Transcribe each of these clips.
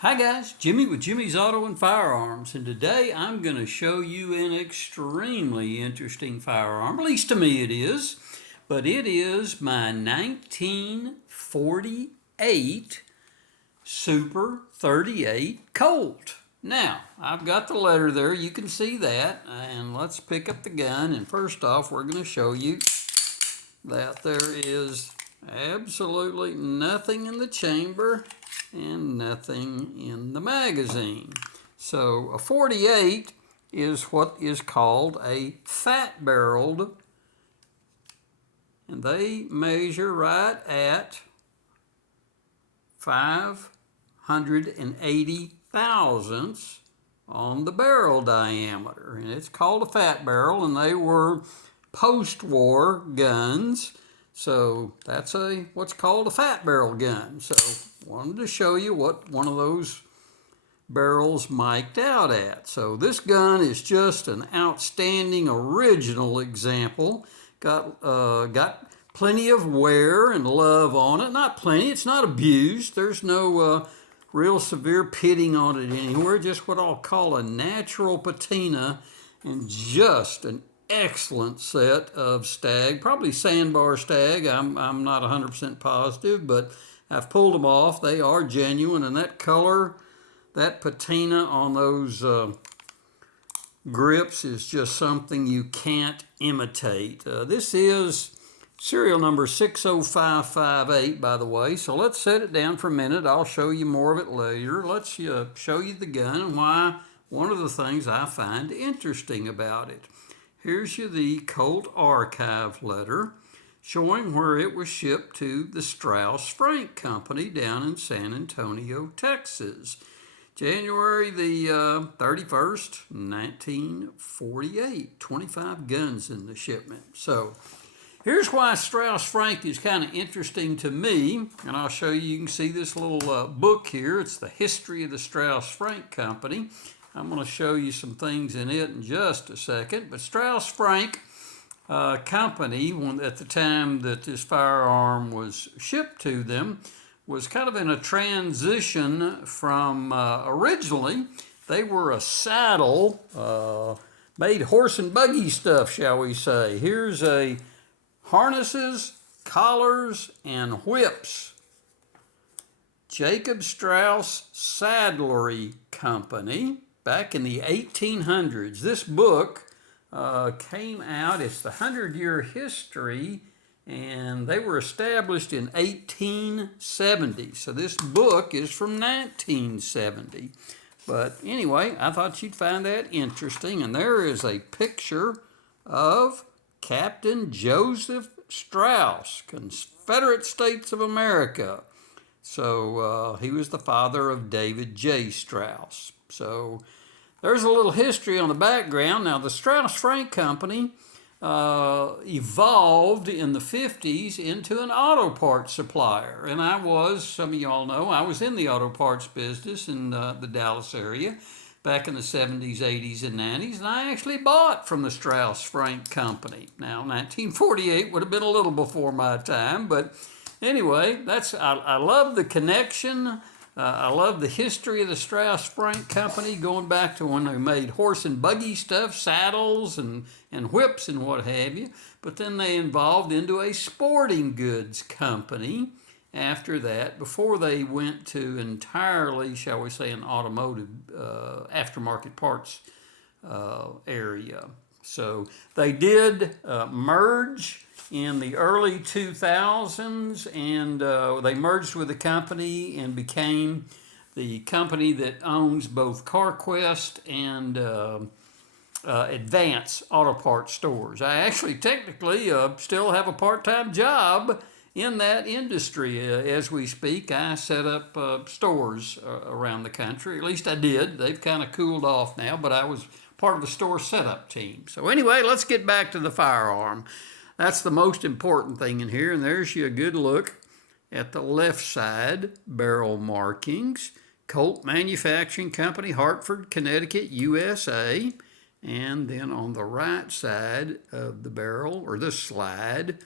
Hi guys, Jimmy with Jimmy's Auto and Firearms, and today I'm going to show you an extremely interesting firearm, at least to me it is, but it is my 1948 Super 38 Colt. Now, I've got the letter there, you can see that, and let's pick up the gun, and first off we're going to show you that there is absolutely nothing in the chamber and nothing in the magazine. So a 48 is what is called a fat barreled, and they measure right at 580 thousandths on the barrel diameter, and it's called a fat barrel, and they were post-war guns. So that's what's called a fat barrel gun. So wanted to show you what one of those barrels mic'd out at. So this gun is just an outstanding original example. Got plenty of wear and love on it. Not plenty, it's not abused. There's no real severe pitting on it anywhere. Just what I'll call a natural patina, and just an excellent set of Stag, probably Sambar Stag. I'm not 100% positive, but I've pulled them off. They are genuine, and that color, that patina on those grips is just something you can't imitate. This is serial number 60558, by the way, so let's set it down for a minute. I'll show you more of it later. Let's show you the gun and why one of the things I find interesting about it. Here's the Colt archive letter showing where it was shipped to the Straus Frank Company down in San Antonio, Texas. January the 31st, 1948. 25 guns in the shipment. So here's why Straus Frank is kind of interesting to me, and I'll show you. You can see this little book here. It's the history of the Straus Frank Company. I'm going to show you some things in it in just a second. But Straus Frank Company, at the time that this firearm was shipped to them, was kind of in a transition from originally they were a saddle, made horse and buggy stuff, shall we say. Here's a harnesses, collars, and whips. Jacob Straus Saddlery Company, back in the 1800s. This book came out, it's the 100-year history, and they were established in 1870. So this book is from 1970. But anyway, I thought you'd find that interesting. And there is a picture of Captain Joseph Straus, Confederate States of America. So he was the father of David J. Straus. So there's a little history on the background. Now, the Straus Frank Company evolved in the 50s into an auto parts supplier. And some of y'all know, I was in the auto parts business in the Dallas area back in the 70s, 80s, and 90s. And I actually bought from the Straus Frank Company. Now, 1948 would have been a little before my time, but anyway, I love the connection. I love the history of the Straus Frank Company, going back to when they made horse and buggy stuff, saddles and whips and what have you. But then they evolved into a sporting goods company after that, before they went to entirely, shall we say, an automotive aftermarket parts area. So they did merge in the early 2000s, and they merged with the company and became the company that owns both CarQuest and Advance Auto Parts stores. I actually technically still have a part-time job in that industry as we speak. I set up stores around the country. At least I did. They've kind of cooled off now, but I was part of the store setup team. So anyway, let's get back to the firearm. That's the most important thing in here, and there's you a good look at the left side barrel markings. Colt Manufacturing Company, Hartford, Connecticut, USA. And then on the right side of the barrel, or the slide,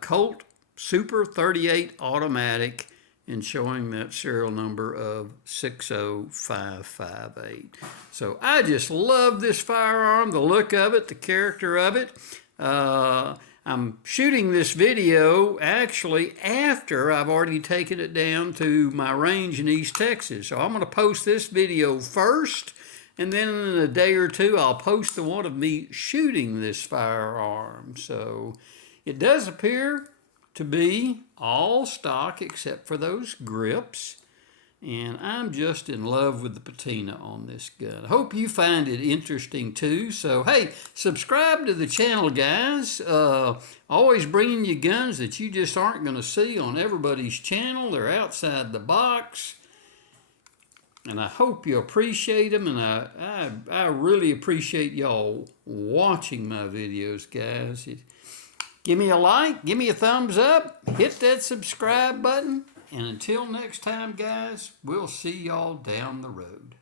Colt Super 38 Automatic and showing that serial number of 60558. So I just love this firearm, the look of it, the character of it. I'm shooting this video actually after I've already taken it down to my range in East Texas. So I'm going to post this video first, and then in a day or two I'll post the one of me shooting this firearm. So it does appear to be all stock except for those grips. And I'm just in love with the patina on this gun. I hope you find it interesting too. So, hey, subscribe to the channel, guys. Always bringing you guns that you just aren't going to see on everybody's channel. They're outside the box. And I hope you appreciate them. And I really appreciate y'all watching my videos, guys. Give me a like, give me a thumbs up, hit that subscribe button. And until next time, guys, we'll see y'all down the road.